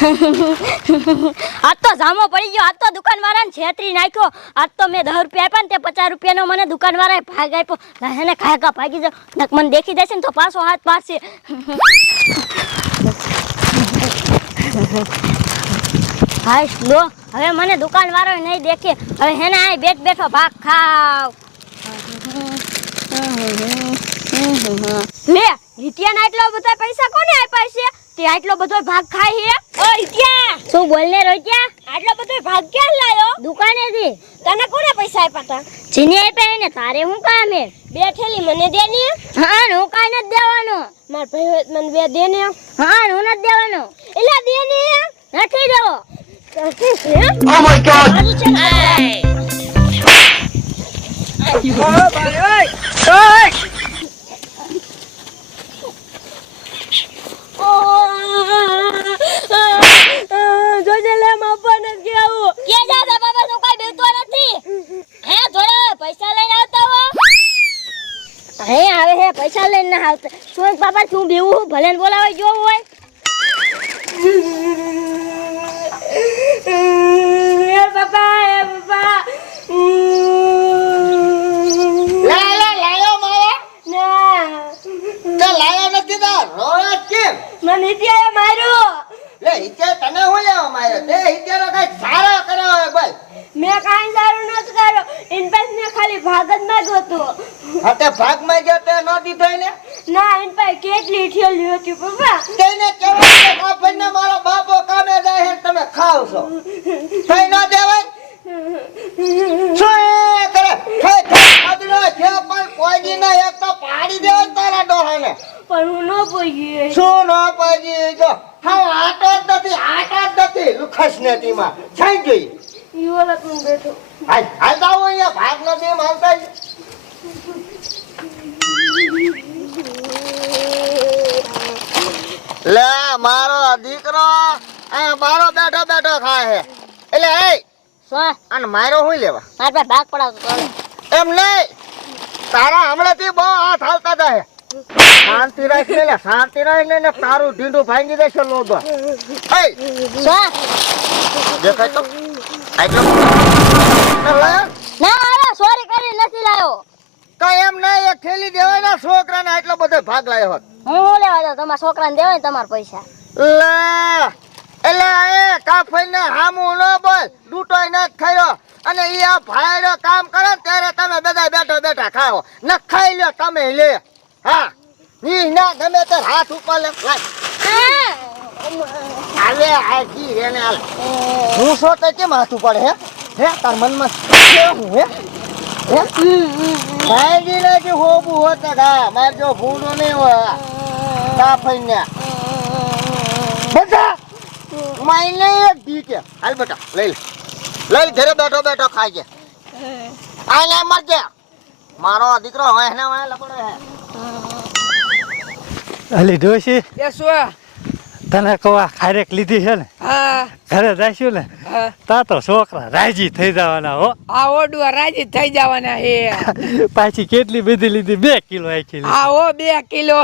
આજ તો જામો પડી ગયો. આજ તો દુકાનવાળાને છેતરી નાખ્યો. આજ તો મેં 10 રૂપિયા આપ્યા ને તે 50 રૂપિયાનો મને દુકાનવાળાએ ભાગ આપ્યો. એને ખાયકા ભાગી જાવ નક મને દેખી જશે ને તો પાછો હાથ પાડશે. હાય લો હવે મને દુકાનવાળો નહીં દેખે. હવે હેને આ બેઠો ભાગ ખાવ. લે હિટિયાના એટલો બધા પૈસા કોને આપ્યા છે? તે આટલો બધો ભાગ ખાય હે? ઓ હિટિયા શું બોલને રોજ્યા? આટલો બધો ભાગ ક્યાં લાયો? દુકાનેથી. તને કોને પૈસા આપ્યા તા? જીને આપ્યા ને તારે હું કામ હે? 2 થેલી મને દે ને. હા હું કાઈ નથી દેવાનો. માર ભાઈ મને 2 દે ને. હા હું નથી દેવાનો. એલા દે ને. નથી દેવો. Oh my God. જોજે લે માપને કેવું કે જા બાબા નું કઈ બેતો નથી. હે થોડા પૈસા લઈને આવતા હો. હે આવે હે પૈસા લઈને ના આવતા. શું બાબા તું બેવું ભલે ને બોલાવે જો હોય. એ બાબા લાયો માવા ના તે લાયો નથી તો રોવા કેમ? મને હિટિયાએ માર્યો. લે હિતે તને હું લેવા માર્યો? તે હિતેનો કઈ સારો કર્યો હોય બોલ. મેં કાઈ સારું નથી કર્યો. ઇન પાસે મેં ખાલી ભાગ જ માંગ્યો તો. હા તે ભાગ માં ગયો તે નો દીધો ને? ના ઇન પાસે કેટલી ઠેલી હતી પપ્પા. તેને કહેવાય કે બાપને મારો બાપો કામે જાય છે તમે ખાવ છો. કઈ ન દેવાય? શું એ કરે? ખાધલો છે પણ કોઈ દી ના એક તો પાડી દેવાય તારા ડોહાને. પણ હું ન પહોંચી. શું ન પાડી જો? હા આટો જ નથી લુખસ ને તીમાં છાઈ ગઈ. યુવાલા તું બેઠો. હાલ જાવ અહીંયા ભાગ નથી માંગતા. લે મારો દીકરો આ મારો બેઠો ખાય હે. એટલે એ શું અને મારો હું લેવા? મારા પાસે ભાગ પડાવતો તો. એમ નહીં તારા હમણાંથી બહુ હાથ હાલતા જાય. શાંતિ રાખ ને તારું ઢીંડું ભાંગી દેશે લોબો. એ શું દેખાય તો આટલો ના આયો સોરી કરી નથી લાયો. કઈ એમ નહીં એક થેલી દેવાય ને છોકરાને આટલો બધો ભાગ લાયો હોત. હું લેવા દઉં તમારા છોકરાને દેવાય ને તમારા પૈસા. લે એટલે એ કાફઈને હામું ન બોલ ડૂટોય ન ખાયો. અને ઈ આ ભાઈરો કામ કરે ને ત્યારે તમે બધા બેઠા ખાઓ ન ખાઈ લ્યો તમે લે. હા ઈ ના ગમે તે હાથ ઉપર લે હાલે આજી રે ને હાલ. હું સો તે કેમ હાથ ઉપર હે તાર મનમાં કેવું હે ભાઈ ને જે હોબું હોત ને ખા માર જો ભૂંડો નહીં હોય કાફઈને બધા માઈને એક દી કે હાલ બેટા લઈ લે ઘરે બેઠો ખાજે. આ લે મરજે મારો દીકરો હોય ને વાય લપડે હે. અલી ડોશી એ શું? તને કવા ખારેક લીધી છે ને હા ઘરે જઈશું ને તા તો છોકરા રાજી થઈ જવાના હો. આ ઓડુઆ રાજી થઈ જવાના હે. પાછી કેટલી બધી લીધી 2 કિલો આખી હા ઓ 2 કિલો.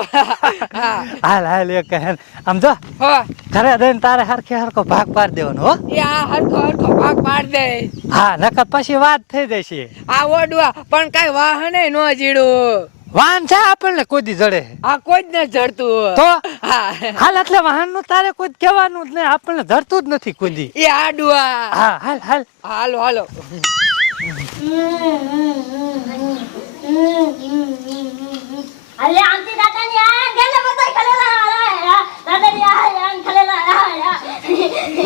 હાલ એક કહે આમ જો હો ઘરે જઈને તારે હરખો ભાગ પાડ દેવાનો હો. એ આ હરખો ભાગ પાડ દે. હા નકર પછી વાત થઈ જશે. આ ઓડુઆ પણ કઈ વાહને નો જીડું. વાહન છે આપણને કોઈ દી જડે? આ કોઈ જ ન જડતું તો હા હાલ એટલે વાહન નું તારે કોઈ કહેવાનું જ નહીં. આપણને જડતું જ નથી કોઈ દી. એ આડુઆ. હા હાલ હાલો અલે આંટી દાદાની આ ગલે બધા ખલેલા આયા દાદાની આ ખલેલા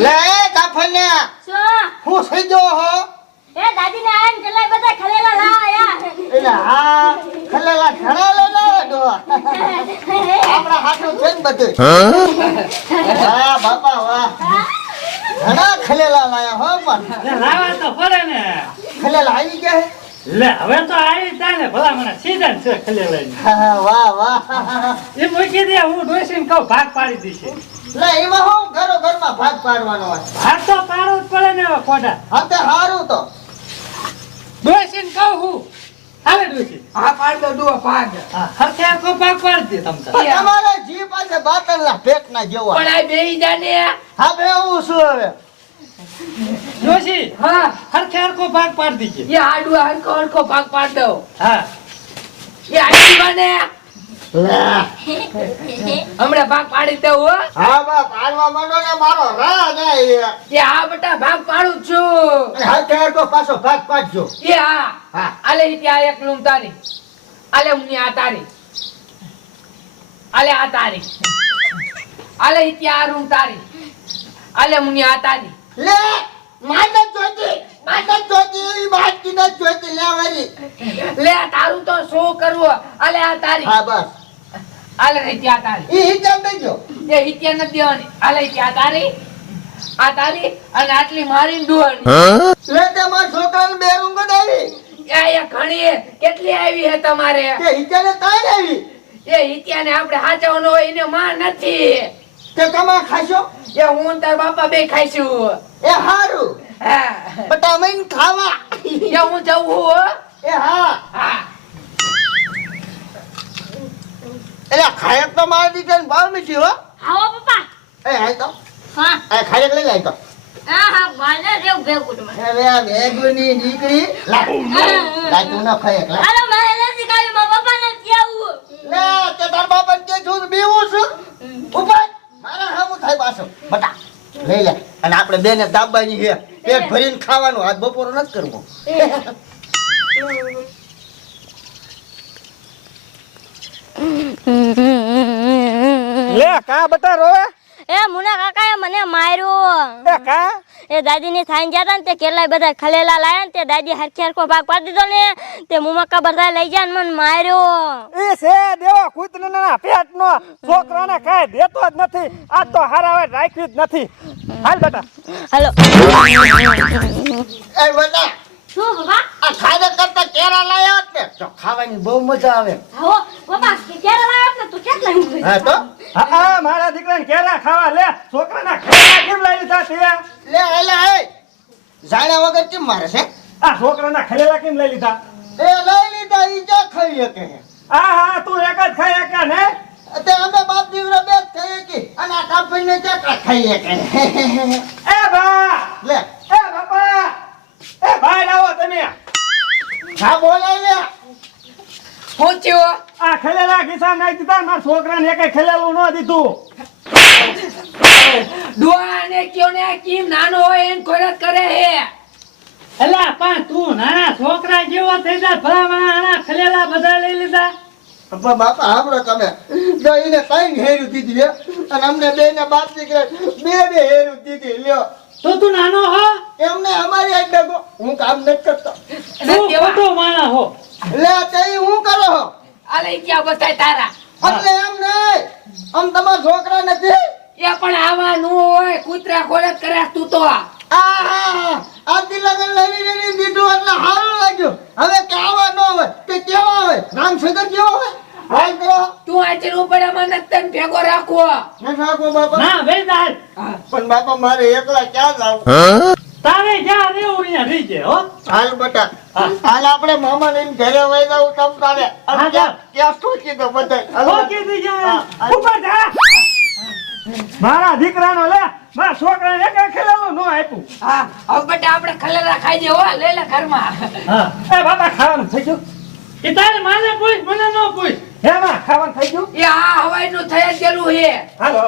લે કાફને શું હું થઈ ગયો હો. એ દાદીને આ ગલે બધા ખલેલા આયા. એટલે હા ખલેલા ઘણા લેના દો આપણા હાથું છે ને બધું. હા બાપા વાહ ઘણા ખલેલા લાયા હો. પણ લાવા તો પડે ને. ખલેલા આવી ગયા લે હવે તો આવી તા ને ભલા મને સીધા છે ખલે લઈને. હે વાહ એ મૂકી દે હું ડોસીને કહું ભાગ પાડી દીશે. લે એમાં હું ઘરમાં ભાગ પાડવાનો હોય. ભાગ તો પાડવો જ પડે ને હવે કોડા. હા તે હારું તો ડોસીને કહું હું હાલે ડોશી હા પાડ દો ડુઓ પાડ. હા હરખે હરખો પાક પાડી દે તમ તારે. પણ તમારે જી પાસે બાતલના પેટના જેવો પણ આ બેહી જા ને. હા બેવું શું હવે ડોશી હા હરખે હરખો પાક પાડી દીજે. એ આડું હરખો હરખો ભાગ પાડ દો. હા એ આડી બને લે હમણાં ભાગ પાડી દઉં હો. હા બાપ હાલવા માંડો ને મારો રાહ જાય એ હા બેટા ભાગ પાડું જ છું. હાથે હાથો પાછો ભાગ પાડજો એ હા હા આલે ત્યાં એક લૂમ તારી આલે મુની આ તારી આલે આ તારી આલે ત્યાં રૂમ તારી આલે મુની આ તારી લે માનત જોતી એવી બાકી ન જોતી લે વારી લે તારું તો શું કરવું આલે આ તારી હા બસ આલે ત્યાં તારી ઈ હિસાબ દેજો એ હિત્યા નથી દેવાની આલે ત્યાં તારી આ તારી અને આટલી મારીને ડુવાની લે તે મારા છોકરાને બે રૂમ કઢાવી એ ઘણી હે. કેટલી આવી હે તમારે તે હિસાબે કાંઈ આવી એ હિત્યાને આપણે હાચવવાનો હોય એને માં નથી તે તમારે ખાશો એ હું ને તાર બાપા બે ખાઈશું એ હારું હા બટા મઈન ખાવા એ હું જવું હો એ હા હા એટલે ખાયક તો મારી દીકરાને ભાવ નથી હો આવો પપ્પા એ હાય તો હા એ ખાયક લઈ લાય તો હા મને જેવું ભેગું તમારે હવે આ મેઘની દીકરી લાય તું ના ખાયક લા હાલો મારે નથી ખાવી મારા પપ્પાને કેવું લે તે તાર બાપાને કે છું બીવું છું ઉપર મારા હામું થાય પાછો બટા લઈ લે અને આપણે બેને દાબાની છે પેટ ભરીને ખાવાનું આજ બપોર નથી કરવું લે કા બટા રોવે એ મુના કાકાએ મને માર્યો એ કા એ દાદીની થાઈને ગયા તા ને તે કેટલાય બધા ખલેલા લાયા ને તે દાદી હરખે હરખો ભાગ પાડી દીધો ને તે મુમક્કા બધા લઈ ગયા ને મને માર્યો એ છે દેવા કૂતરાના પેટનો છોકરાને કાંઈ દેતો જ નથી આ તો હારાવે રાખ્યું જ નથી હાલ બેટા હાલો એ બટા શું બાબા આ ખાધા કરતા કેરા લાયા હોત ને તો ખાવાની બહુ મજા આવે આવો બાબા ક્યારે લાવ્યો ને તું કેટલા હું હા તો હા મારા દીકરાને કેરા ખાવા લે છોકરાના કેરા કેમ લઈ લીધા તે લે એલા એ જાણ્યા વગર કેમ મારે છે આ છોકરાના ખલેલા કેમ લઈ લીધા એ લઈ લીધા ઈ જો ખાઈ શકે હા તું એક જ ખાઈ એક ને તે અમે બાપ દીકરો બે જ ખાઈએ કે અને આ કાપીને ચકડા ખાઈએ કે એ બા લે એ બાપા એ બહાર આવો તમે હા બોલાય લે પૂછ્યો આ ખલેલા ખિસ્સા નાખી દીધા મારા છોકરાને એકે ખલેલું ન દીધું ડુઆને કયો ને કેમ નાનો હોય એને ખોરાક કરે હે એલા પણ તું નાના છોકરા જેવો થઈ જા ભલામણા આના ખલેલા બધા લઈ લીધા પણ બાપા સાંભળો તમે જો એને ત્રણ હેરું દીધી લે અને અમને બે ને બાપ દીકરા બે હેરું દીધી લ્યો તો તું નાનો હો એમને અમારી આઈ ડગો હું કામ નથી કરતો તું ખોટો માણા હો લે તે હું કરો હો આલે ક્યાં બતાય તારા એટલે એમ નહીં આમ તમારા છોકરા નથી એ પણ આવા નું હોય કૂતરા ખોરાક કરે તું તો આથી લગન લઈ દીધું એટલે સારું લાગ્યું હવે કેવા ન હોય તે કેવા હોય રામશંકર જેવો હોય હાલ કરો તું આજે ઉપર મને તને ભેગો રાખવો ન નાખો બાપા ના વેદાર પણ બાપા મારે એકલા ક્યાં જાવ તારે જ્યાં રેવું અહીંયા રીજે હો હાલ બટા હાલ આપણે મામા લઈને ઘરે વઈ જાવ તમ તારે હા, જા. ક્યાં શું કીધું બધા ઓકે દીજે ઉપર જા મારા દીકરાનો લે મારા છોકરાને એક ખેલેલું ન આપ્યું હા હવે બેટા આપણે ખલેલા ખાઈ જવો લઈ લે ઘરમાં હા એ બાપા ખાવાનું થઈ ગયું એ તારે માને પૂછ મને ન પૂછ હે માં ખાવાનું થઈ ગયું એ આ હવાઈ નું થઈ જ ગયેલું હે હાલો